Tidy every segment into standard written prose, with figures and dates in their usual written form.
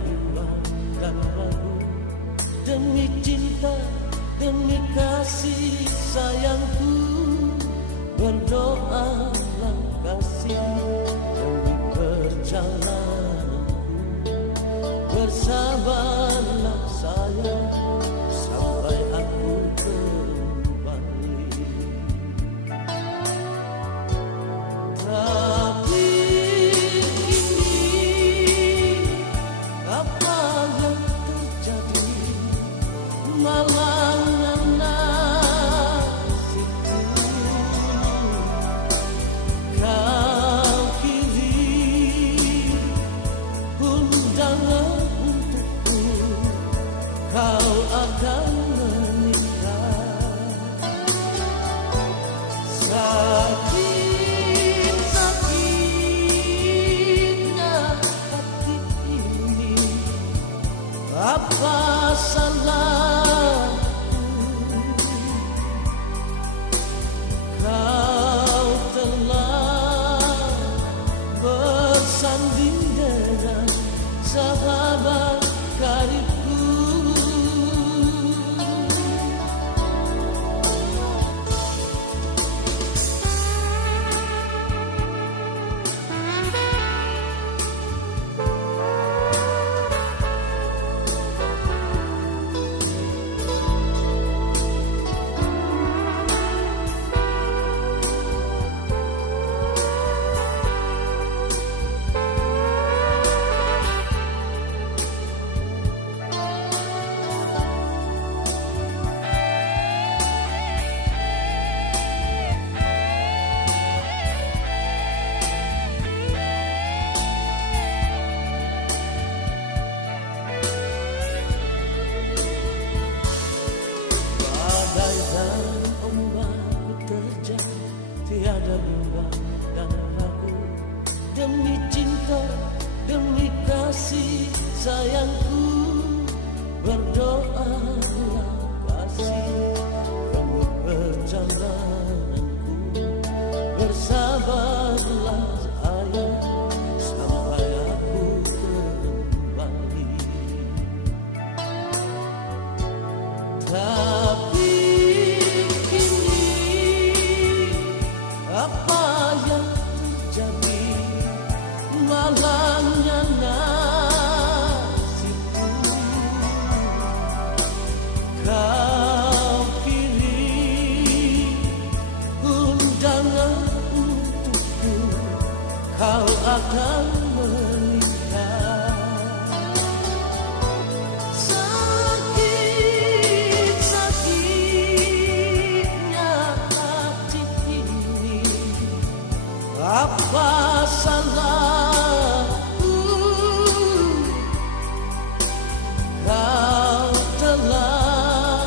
bimbang dan ragu. Demi cinta, demi kasih sayangku, berdoalah kasih. Demi perjalananku, bersabarlah sayang, sampai aku kembali. Tapi kini apa yang terjadi? Malangnya nasibku, kau kiri undangan untukku, kau akan menikah. Sakit-sakitnya hati ini, apa salahku? Kau telah bersanding dengan sahabat karibku. Badai dan ombak terjang, tiada bimbang dan ragu. Demi cinta, demi kasih sayangku, berdoalah kasih. Demi perjalananku, bersabarlah sayang, sampai aku kembali. Tapi kini apa yang terjadi? Malangnya nasibku, kau kiri undangan untukku, kau akan menikah. Sakit-sakitnya hati ini, apa salahku? Kau telah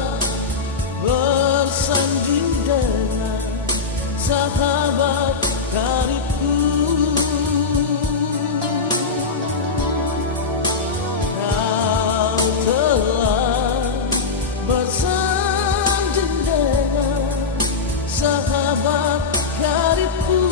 bersanding dengan sahabat karibku. Kau telah bersanding dengan sahabat karibku.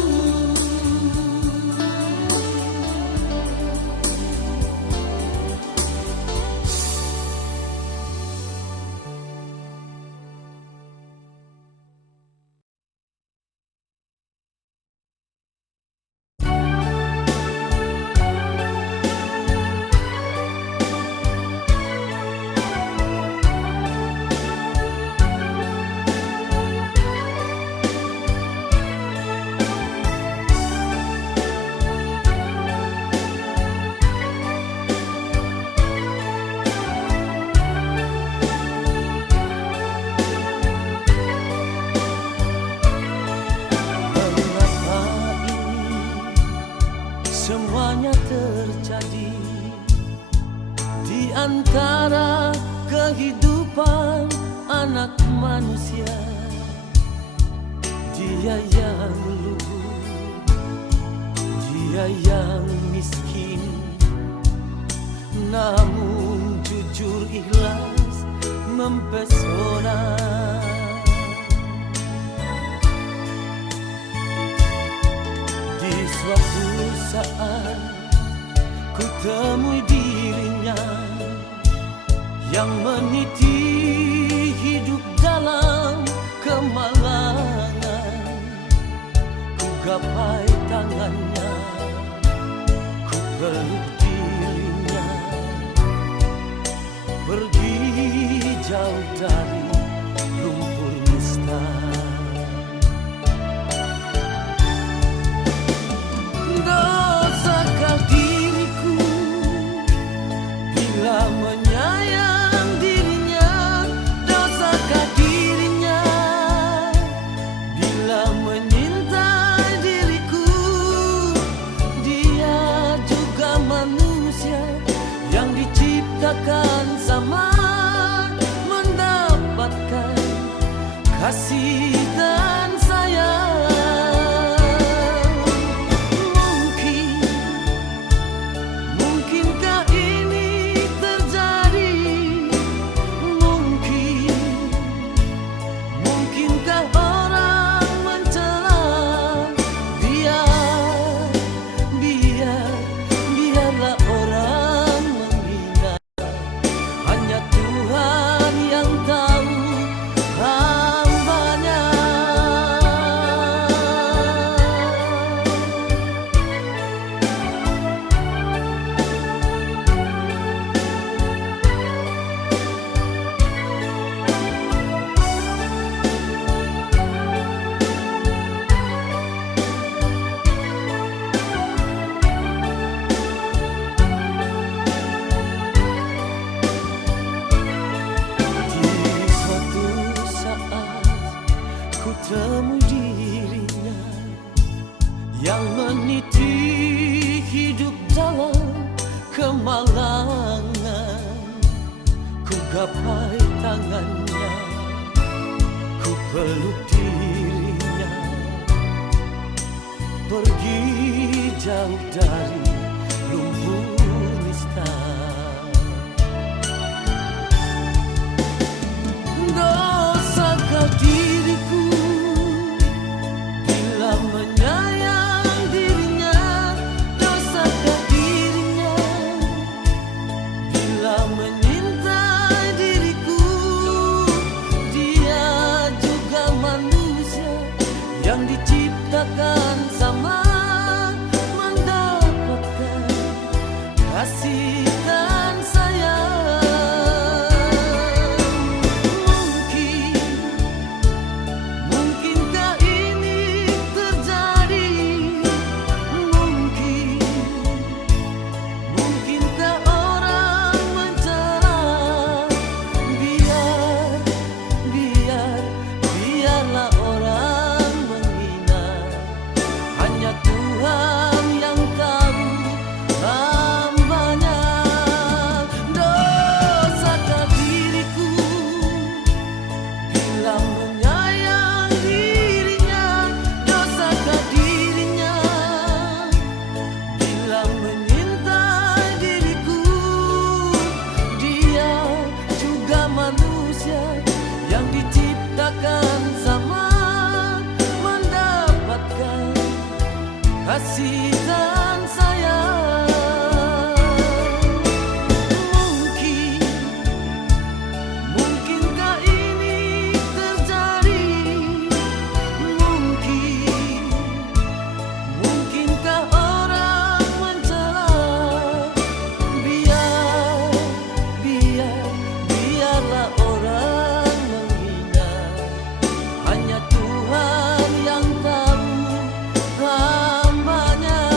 Semuanya terjadi di antara kehidupan anak manusia. Dia yang lugu, dia yang miskin, namun jujur ikhlas mempesona. Di suatu saat ku temui dirinya yang meniti hidup dalam kemalangan. Ku gapai tangannya, ku peluk dirinya, pergi jauh dari lumpur nista. Dosakah diriku bila menyayang dirinya? Dosakah dirinya bila menyintai diriku? Dia juga manusia yang diciptakan sama, mendapatkan kasih dan sayang. Mungkinkah ini terjadi? Mungkinkah orang mencela? Biarlah orang menghina. Hanya Tuhan yang tahu hambanya. Di suatu saat ku temui dirinya yang meniti hidup dalam kemalangan. Ku gapai tangannya, ku peluk dirinya, pergi jauh dari lumpur nista. Dosakah diriku bila menyayang dirinya? Dosakah dirinya bila menyintai diriku? Dia juga manusia yang diciptakan sama, mendapatkan kasih dan sayang. Mungkinkah ini terjadi? Mungkinkah orang mencela? Biarlah orang menghina. Hanya Tuhan yang tahu hambanya. Dosakah diriku bila menyayang dirinya? Dosakah dirinya bila menyintai diriku? Dia juga manusia yang diciptakan sama, mendapatkan kasih dan sayang. Mungkinkah ini terjadi? Mungkinkah orang mencela? Biarlah orang menghina. Hanya Tuhan yang tahu hambanya.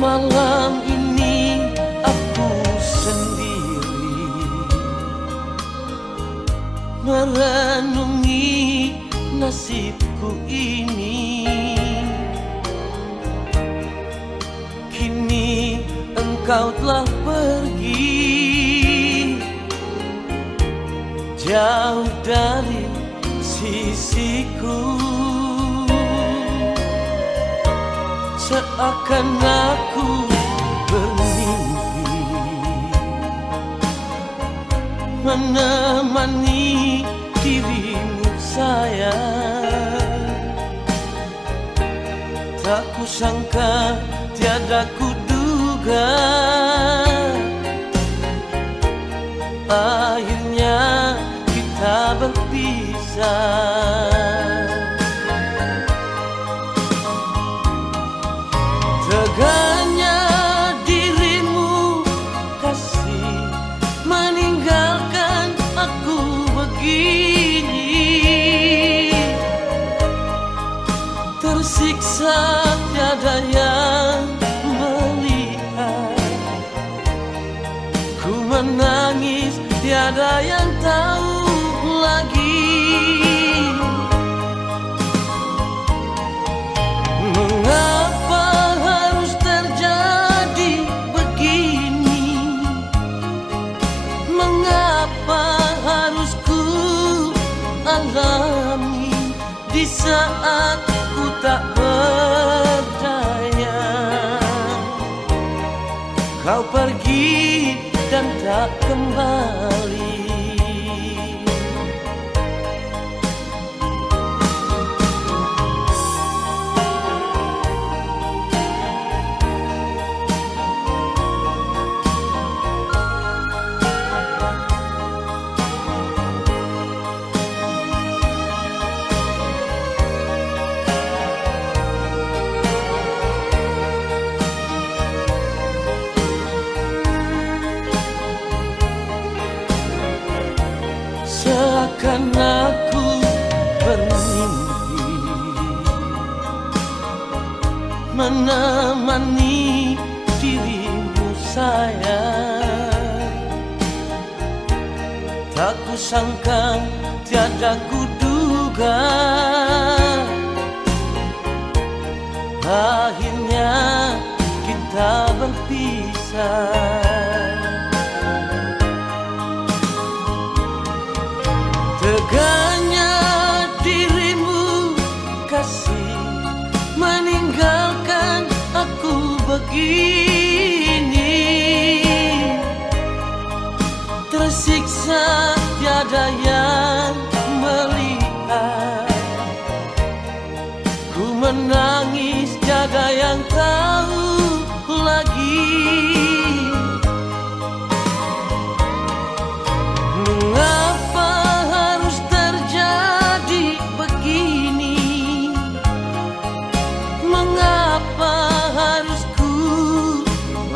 Malam ini aku sendiri merenungi nasibku ini. Kini engkau telah pergi jauh dari sisiku. Seakan aku bermimpi menemani dirimu sayang. Tak kusangka, tiada kuduga, akhirnya kita berpisah. Teganya dirimu kasih meninggalkan aku begini. Tersiksa tiada yang melihat, ku menangis tiada yang tahu lagi. Mengapa harus terjadi begini? Mengapa harus ku alami di saat ku tak berdaya? Kau pergi dan tak kembali. Seakan aku bermimpi menemani dirimu sayang. Tak kusangka, tiada kuduga, akhirnya kita berpisah. Teganya dirimu kasih meninggalkan aku begini. Tersiksa tiada yang melihat, ku menangis tiada yang tahu lagi.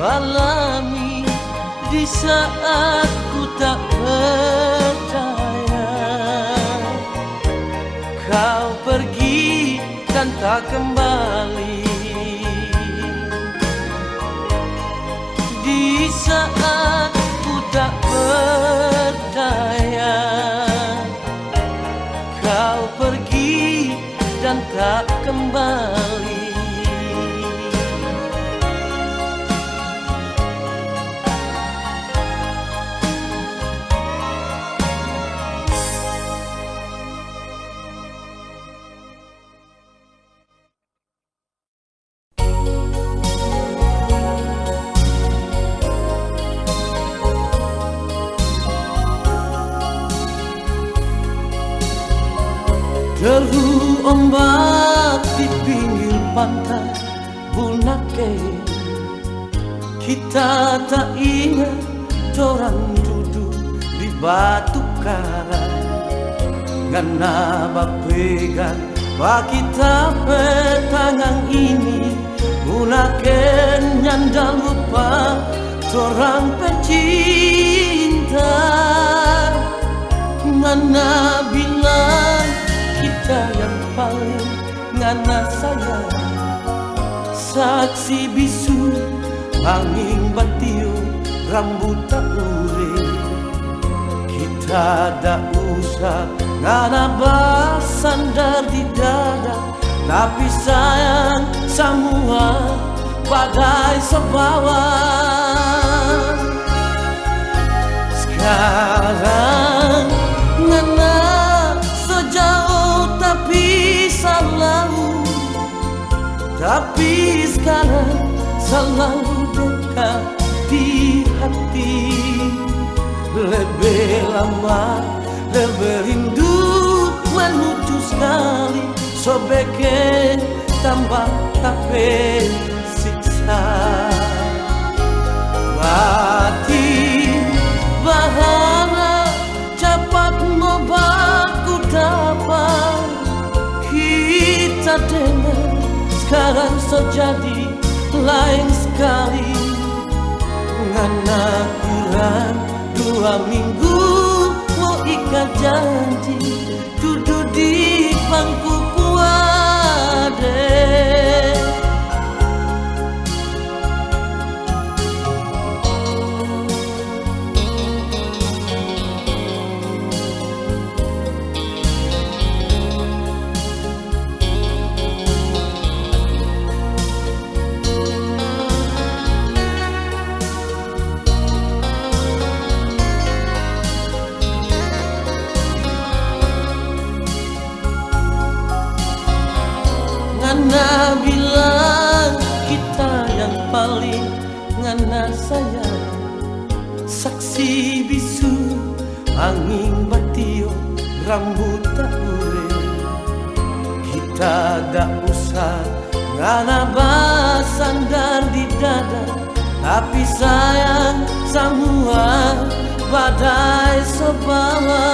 Alami di saat ku tak berdaya. Kau pergi dan tak kembali. Di saat ku tak berdaya, kau pergi dan tak kembali. Deru ombak di pinggir pantai Bunake, kita tak ingat orang duduk di batu karang. Ngana bapegan pak kita petangang ini, Bunake nyanda lupa orang pecinta. Ngana bilang kita yang paling ngana sayang, saksi bisu angin batio rambut tak ure. Kita dak usah ngana sandar di dada, tapi sayang semua badai sebawa. Sekarang ngana sejauh tapi selalu, tapi sekarang selalu dekat di hati. Lebih lama, lebih rindu, menuju sekali. Sobeke tambah tapi siksa. Batin bahana cepat mau baku dapat. Kita dengar sekarang sejadi lain sekali. Ngana kurang 2 minggu mau ikat janji, duduk di bangku kuade. Ngana bilang kita yang paling ngana sayang. Saksi bisu angin batio rambut tak ure. Kita dak usah ngana sandar di dada, tapi sayang semua badai sebawa.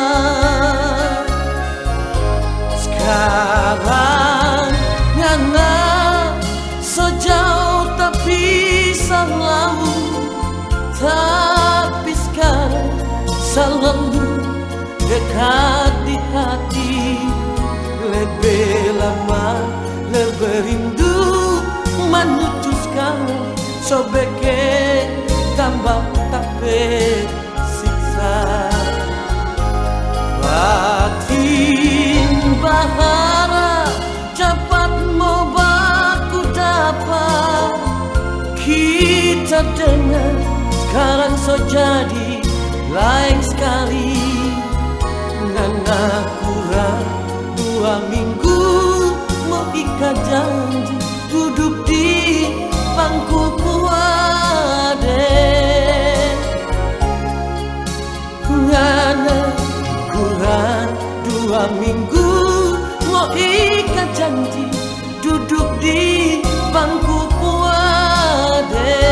Sekarang ngana sejauh tapi selalu, tapi sekarang selalu dekat di hati. Lebih lama, lebih rindu, menuju sekali. Sobeke tambah tapi siksa. Batin bahara cepat mau baku dapat. Kita dengar sekarang so jadi lain sekali. Ngana kurang 2 minggu mau ikat janji, duduk di bangku kuade. Ngana kurang 2 minggu mau ikat janji, duduk di bangku kuade.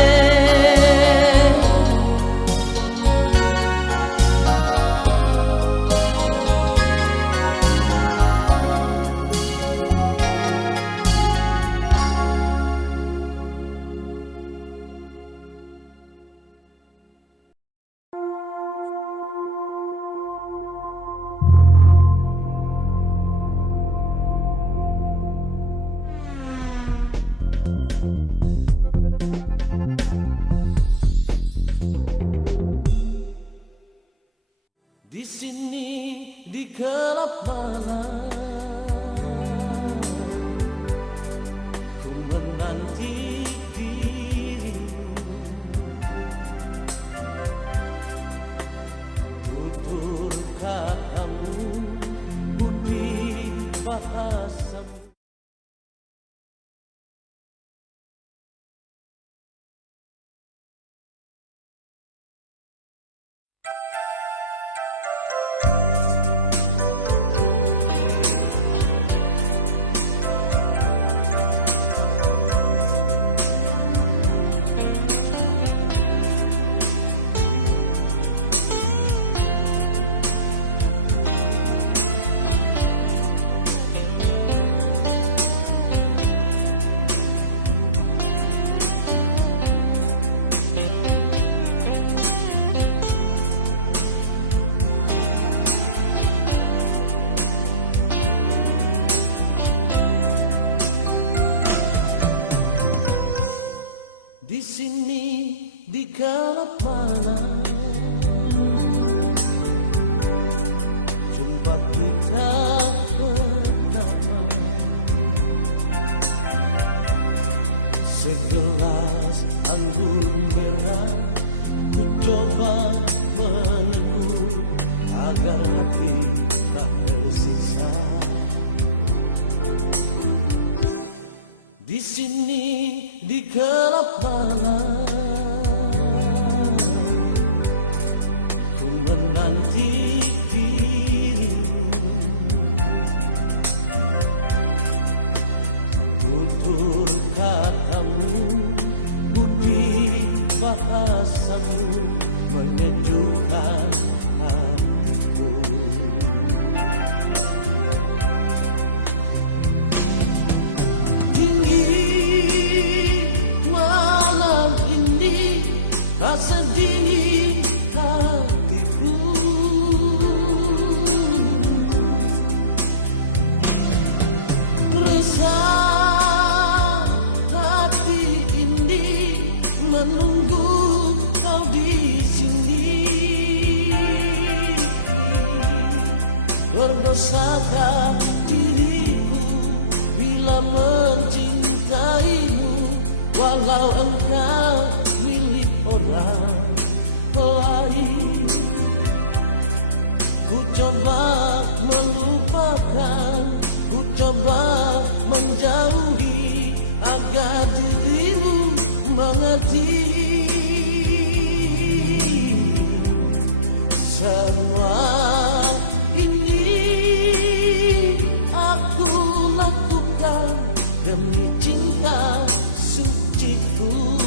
anggur merah, ku coba menenun agar hati tak tersisa. Di sini di gelap malam, ku menanti dirimu. Tutur katamu, budi bahasamu menyejukkan hatiku. Rasa dingin hatiku, resah hati ini menunggu kau di sini. Berdosakah diriku bila mencintaimu, walau engkau orang lain. Ku coba melupakan, ku coba menjauhi agar dirimu mengerti. Semua ini aku lakukan demi cinta suciku.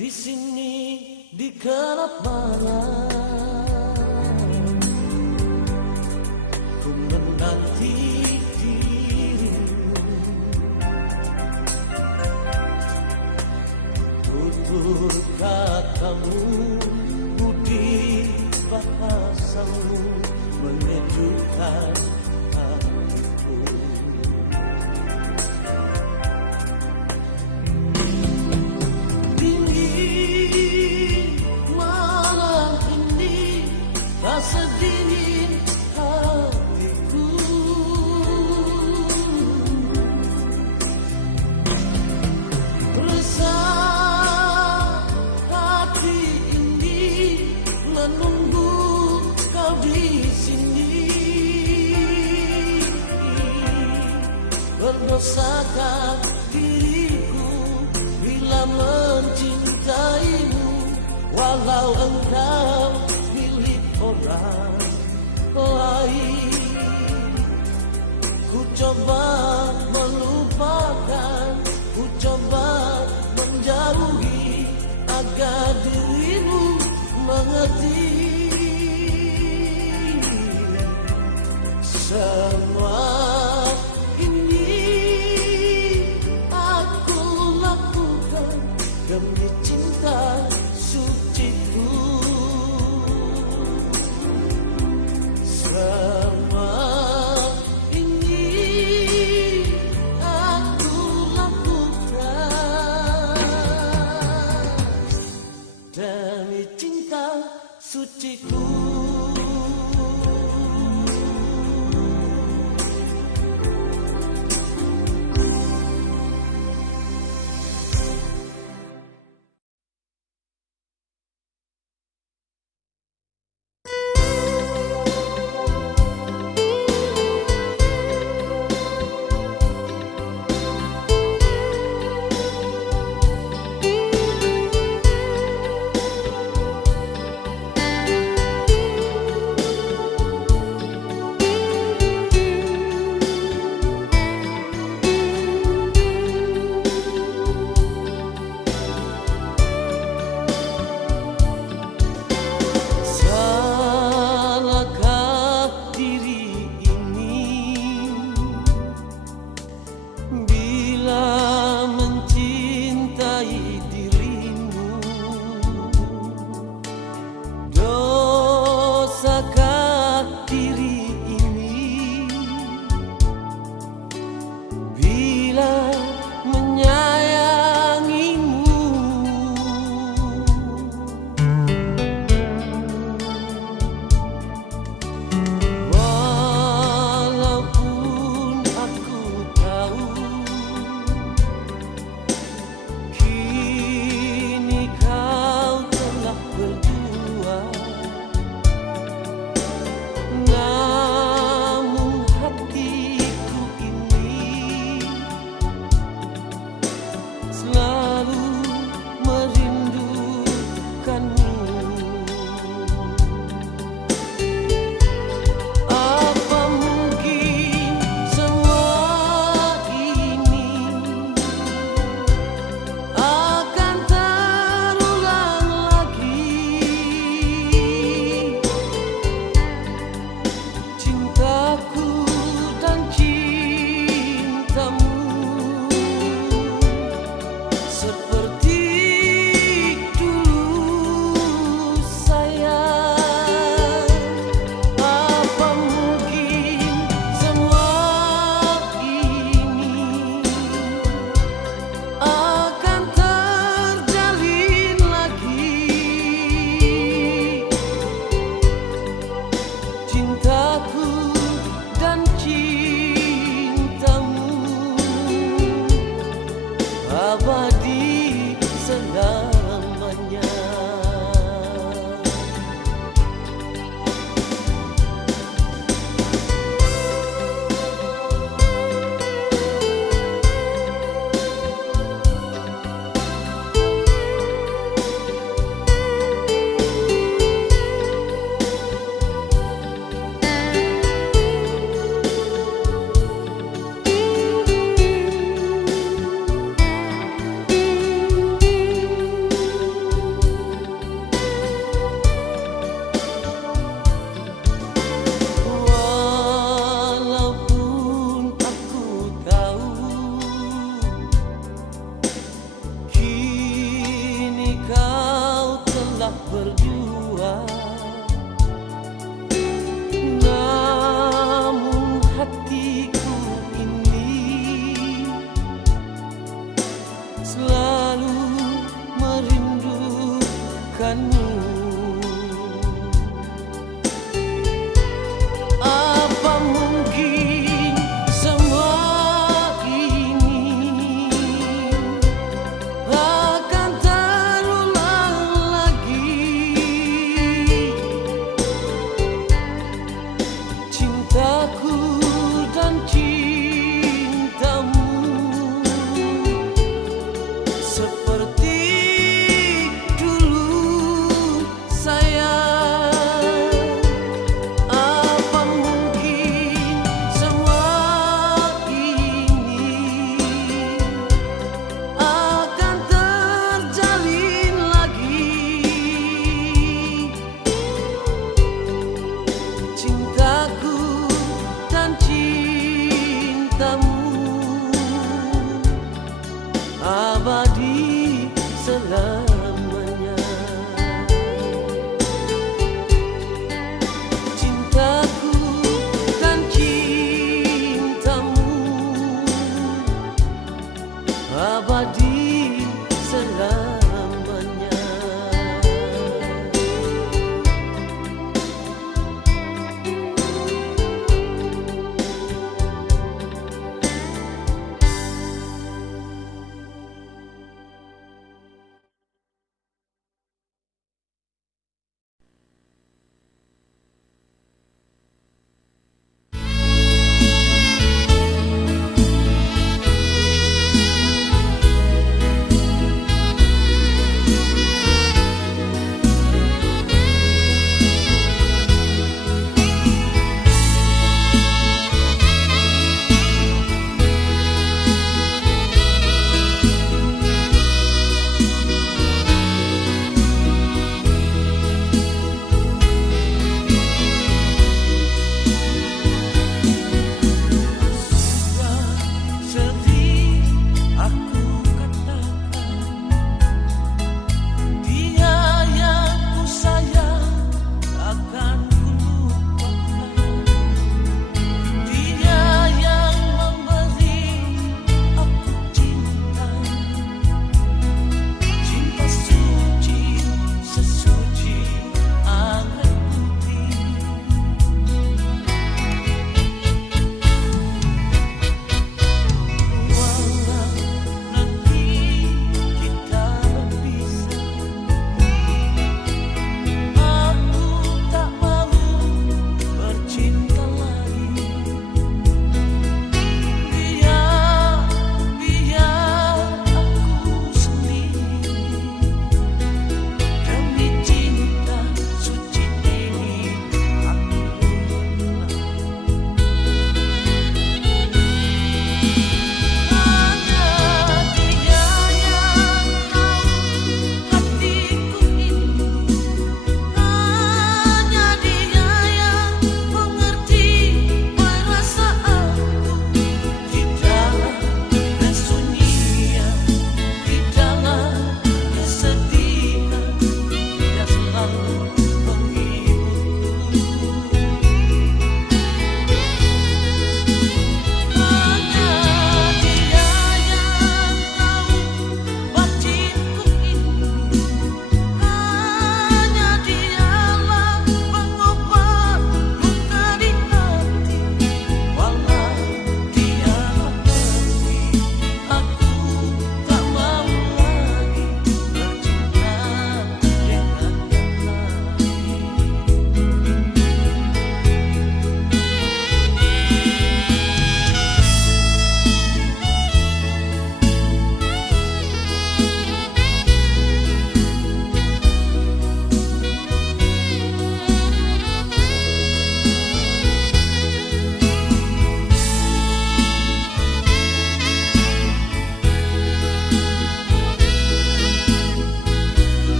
Di sini di gelap malam, ku menanti dirimu. Tutur katamu, budi bahasamu menyejukkan hatiku. Rasa dingin hatiku, resah hati ini menunggu kau di sini. Berdosakah diriku bila mencintaimu, walau engkau orang lain. Ku coba melupakan, ku coba menjauhi agar dirimu mengerti. Semua ini aku lakukan demi cinta suciku. Semua ini aku lakukan demi cinta suciku.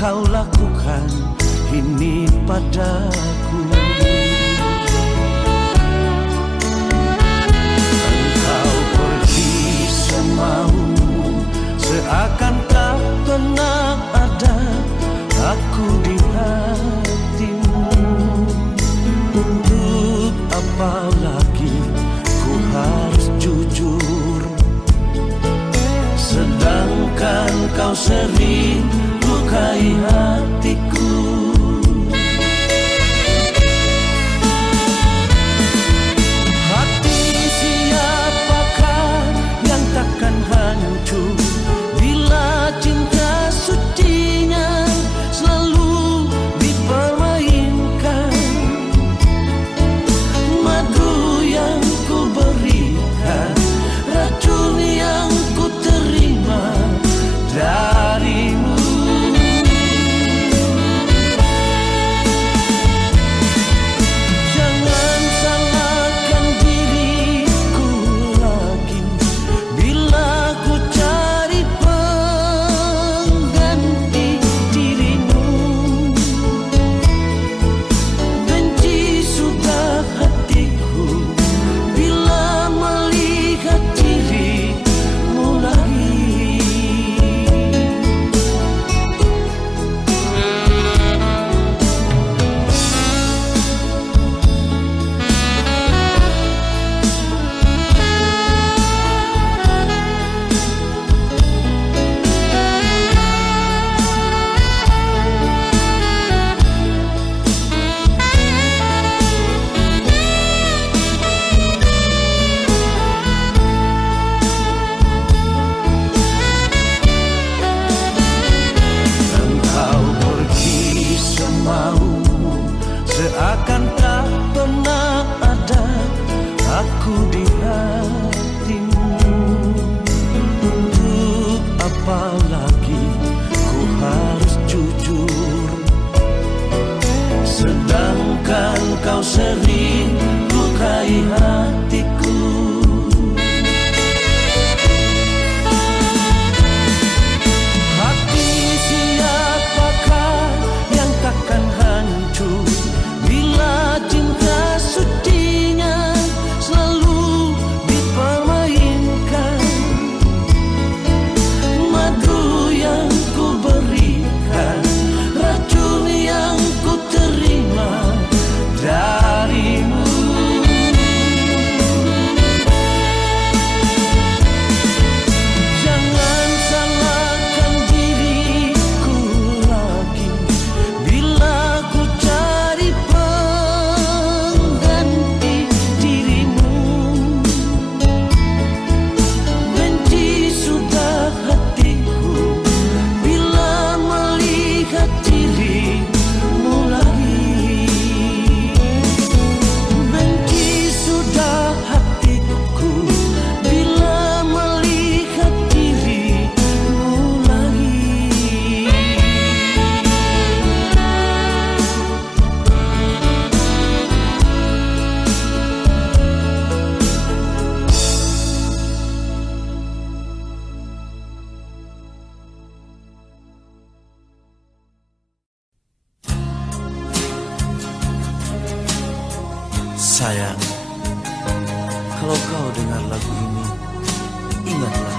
kau lakukan ini padaku. Engkau pergi semaumu, seakan tak pernah ada aku di hatimu. Untuk apa lagi ku harus jujur, sedangkan kau sering lukai hatiku. Hati siapakah yang takkan hancur bila cinta sucinya selalu dipermainkan. Madu yang ku berikan, racun yang ku terima darimu. Jangan salahkan diriku lagi bila ku cari pengganti dirimu. Benci sudah hatiku bila melihat dirimu lagi. Engkau pergi semaumu, seakan tak pernah ada aku di hatimu. Untuk apa lagi ku harus jujur, sedangkan kau sering lukai hatiku. Hati siapakah yang takkan hancur bila cinta sucinya selalu dipermainkan. Madu yang ku berikan, racun yang ku terima darimu. Jangan salahkan diriku lagi bila ku cari pengganti dirimu. Benci sudah hatiku bila melihat dirimu lagi. Benci sudah hatiku bila melihat dirimu lagi. Sayang, kalau kau dengar lagu ini, ingatlah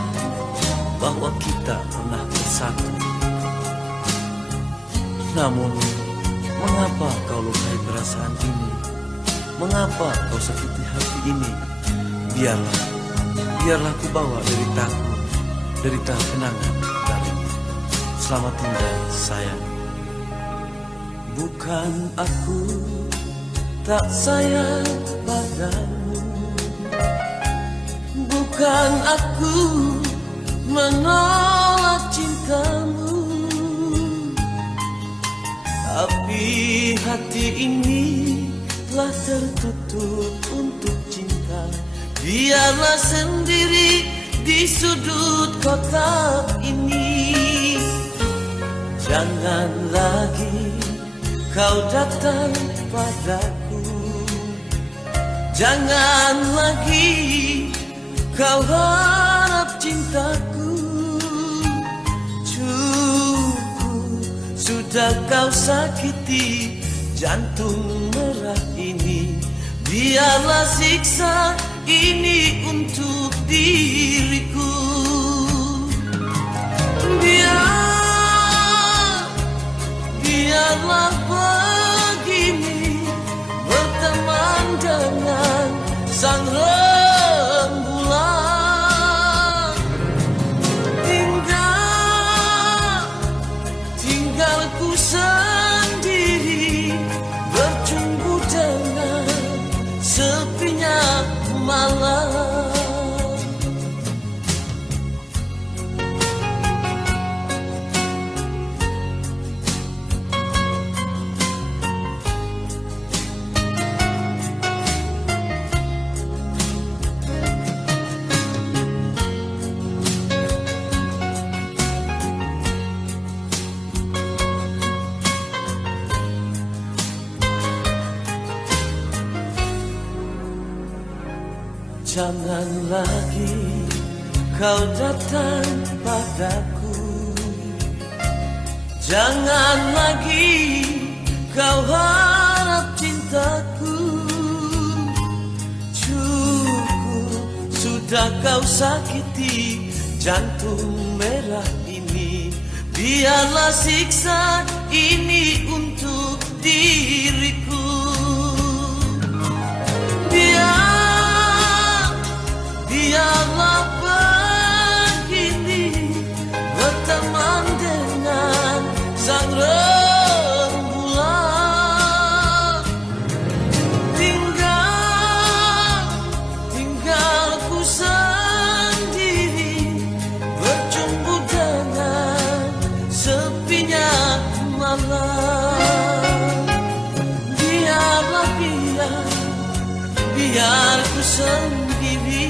bahwa kita pernah bersatu. Namun, mengapa kau lukai perasaan ini? Mengapa kau sakiti hati ini? Biarlah ku bawa derita kenangan darimu. Selamat tinggal, sayang. Bukan aku tak sayang padamu, bukan aku menolak cintamu, tapi hati ini telah tertutup untuk cinta. Biarlah sendiri di sudut kotak ini. Jangan lagi kau datang padaku, jangan lagi kau harap cintaku. Cukup sudah kau sakiti jantung merah ini. Biarlah siksa ini untuk diriku. Biarlah begini berteman dengan sang rembulan. Tinggal ku sendiri bercumbu dengan sepinya malam. Jangan lagi kau datang padaku, jangan lagi kau harap cintaku. Cukup sudah kau sakiti jantung merah ini. Biarlah siksa ini untuk diriku. Biarlah begini berteman dengan sang rembulan. Tinggal ku sendiri bercumbu dengan sepinya malam. Biar ku sendiri.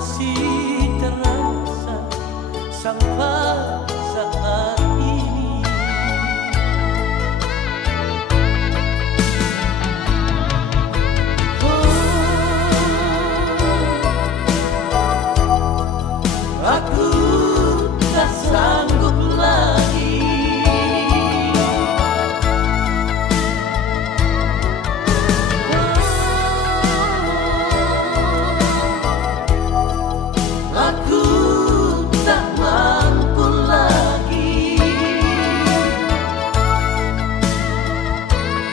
masih terasa sampai saat ini. Aku tak sanggup lagi Aku tak mampu lagi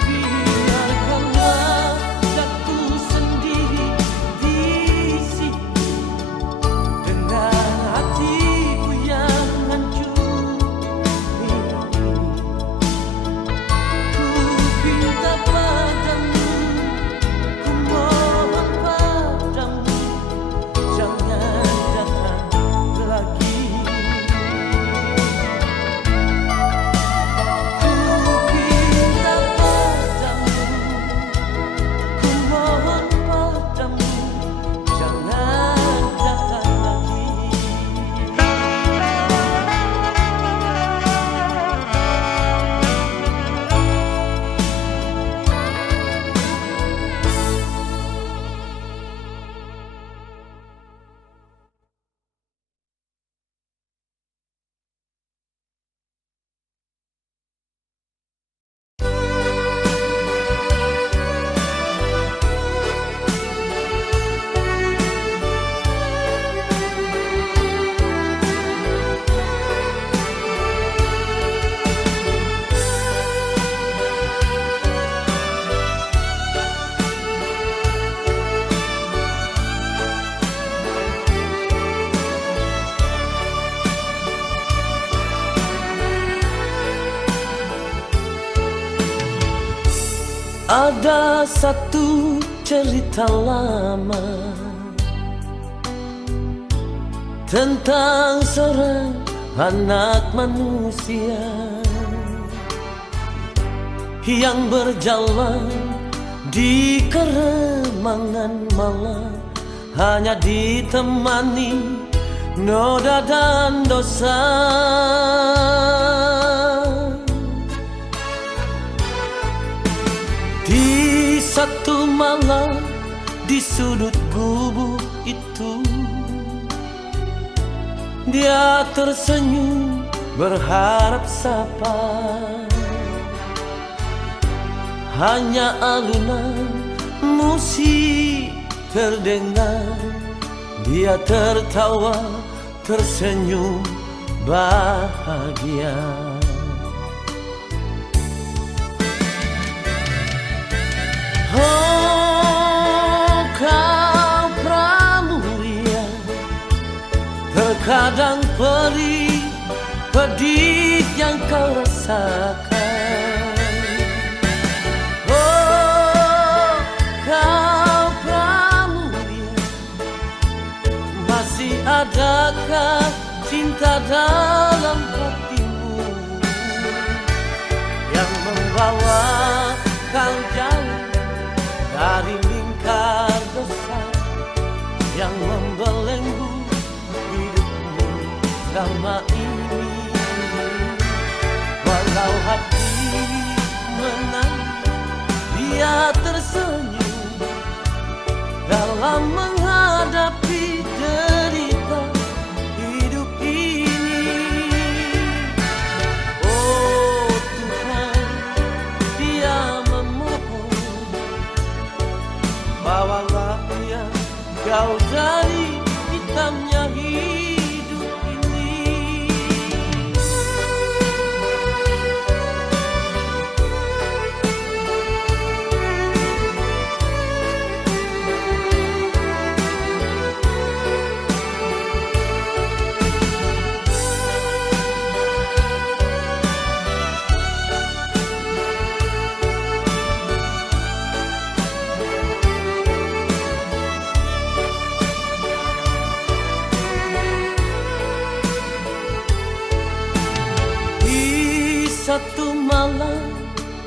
biarkanlah aku sendiri di sini dengan hatiku yang hancur. Ku minta padamu, ku mohon padamu, jangan datang lagi. Ku minta padamu, ku mohon padamu, jangan datang lagi. Ada satu cerita lama tentang seorang anak manusia yang berjalan di keremangan malam, hanya ditemani noda dan dosa. Di satu malam di sudut gubuk itu, dia tersenyum berharap sapa. Hanya alunan musik terdengar, dia tertawa tersenyum bahagia. Oh, kau pramulia, terkadang perih, pedih yang kau rasakan. Oh, kau pramulia, masih adakah cinta dalam hatimu yang membawa kau jauh dari lingkar dosa yang membelenggu hidupmu selama ini. Walau hati menangis, dia tersenyum dalam menghadapi derita hidup ini. Oh Tuhan, dia memohon, bawalah dia kau dari hitamnya hidup ini. Satu malam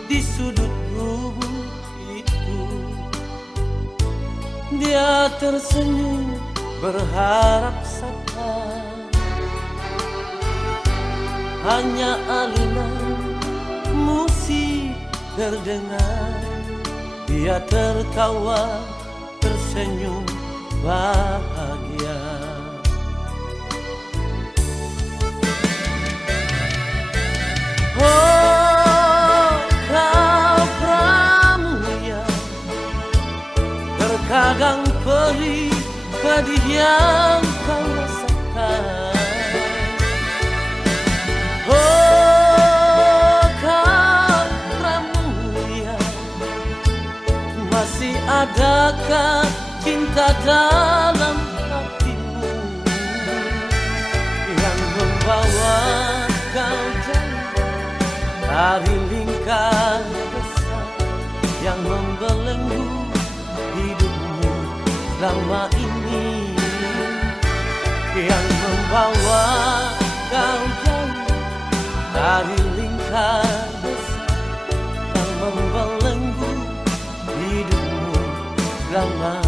di sudut gubuk itu, dia tersenyum berharap saja. Hanya alunan musik terdengar, dia tertawa tersenyum bahagia. Oh kau pramuya, terkadang perih pedih yang kau rasakan. Oh kau pramuya, masih adakah cinta dalam hatimu yang membawa kau jauh dari lingkar besar yang membelenggu hidupmu selama ini, yang membawa kau jauh dari lingkar besar yang membelenggu hidupmu selama